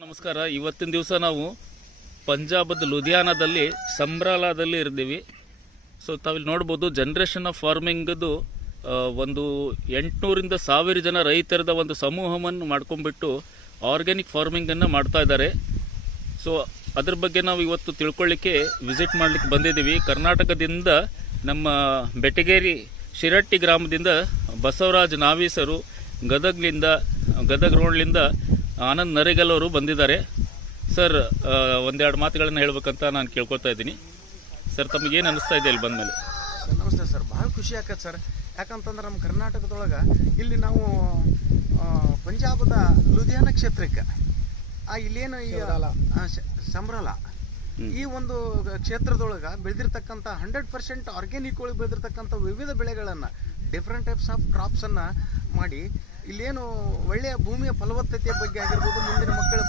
ನಮಸ್ಕಾರ. ಇವತ್ತಿನ ದಿವಸ ನಾವು ಪಂಜಾಬದ ಲುಧಿಯಾನದಲ್ಲಿ ಸಂಬ್ರಾಲಾದಲ್ಲಿ ಇರ್ತೀವಿ. ಸೊ ತಾವಿಲ್ಲಿ ನೋಡ್ಬೋದು ಜನ್ರೇಷನ್ ಆಫ್ ಫಾರ್ಮಿಂಗದು ಒಂದು 800ರಿಂದ 1000 ಜನ ರೈತರದ ಒಂದು ಸಮೂಹವನ್ನು ಮಾಡ್ಕೊಂಡ್ಬಿಟ್ಟು ಆರ್ಗ್ಯಾನಿಕ್ ಫಾರ್ಮಿಂಗನ್ನು ಮಾಡ್ತಾ ಇದ್ದಾರೆ. ಸೊ ಅದ್ರ ಬಗ್ಗೆ ನಾವು ಇವತ್ತು ತಿಳ್ಕೊಳ್ಳಿಕ್ಕೆ ವಿಸಿಟ್ ಮಾಡಲಿಕ್ಕೆ ಬಂದಿದ್ದೀವಿ. ಕರ್ನಾಟಕದಿಂದ ನಮ್ಮ ಬೆಟಗೇರಿ ಶಿರಟ್ಟಿ ಗ್ರಾಮದಿಂದ ಬಸವರಾಜ್ ನಾವೀಸರು, ಗದಗ ರೋಡ್ಲಿಂದ ಆನಂದ್ ನರೇಗಲ್ ಅವರು ಬಂದಿದ್ದಾರೆ. ಸರ್, ಒಂದೆರಡು ಮಾತುಗಳನ್ನು ಹೇಳ್ಬೇಕಂತ ನಾನು ಕೇಳ್ಕೊತಾ ಇದ್ದೀನಿ. ಸರ್, ತಮಗೇನು ಅನ್ನಿಸ್ತಾ ಇದೆ ಇಲ್ಲಿ ಬಂದಮೇಲೆ? ಸರ್ ನಮಸ್ತೆ ಸರ್. ಭಾಳ ಖುಷಿ ಆಕತ್ತೆ ಸರ್. ಯಾಕಂತಂದ್ರೆ ನಮ್ಮ ಕರ್ನಾಟಕದೊಳಗೆ ಇಲ್ಲಿ ನಾವು ಪಂಜಾಬದ ಲುಧಿಯಾನ ಕ್ಷೇತ್ರಕ್ಕೆ ಇಲ್ಲೇನು ಈ ಸಂಬ್ರಾಲ ಈ ಒಂದು ಕ್ಷೇತ್ರದೊಳಗೆ ಬೆಳೆದಿರ್ತಕ್ಕಂಥ 100% ಆರ್ಗ್ಯಾನಿಕ್ ಒಳಗೆ ಬೆಳೆದಿರ್ತಕ್ಕಂಥ ವಿವಿಧ ಬೆಳೆಗಳನ್ನು, ಡಿಫ್ರೆಂಟ್ ಟೈಪ್ಸ್ ಆಫ್ ಕ್ರಾಪ್ಸನ್ನು ಮಾಡಿ ಇಲ್ಲೇನು ಒಳ್ಳೆಯ ಭೂಮಿಯ ಫಲವತ್ತತೆಯ ಬಗ್ಗೆ ಆಗಿರ್ಬೋದು, ಮುಂದಿನ ಮಕ್ಕಳ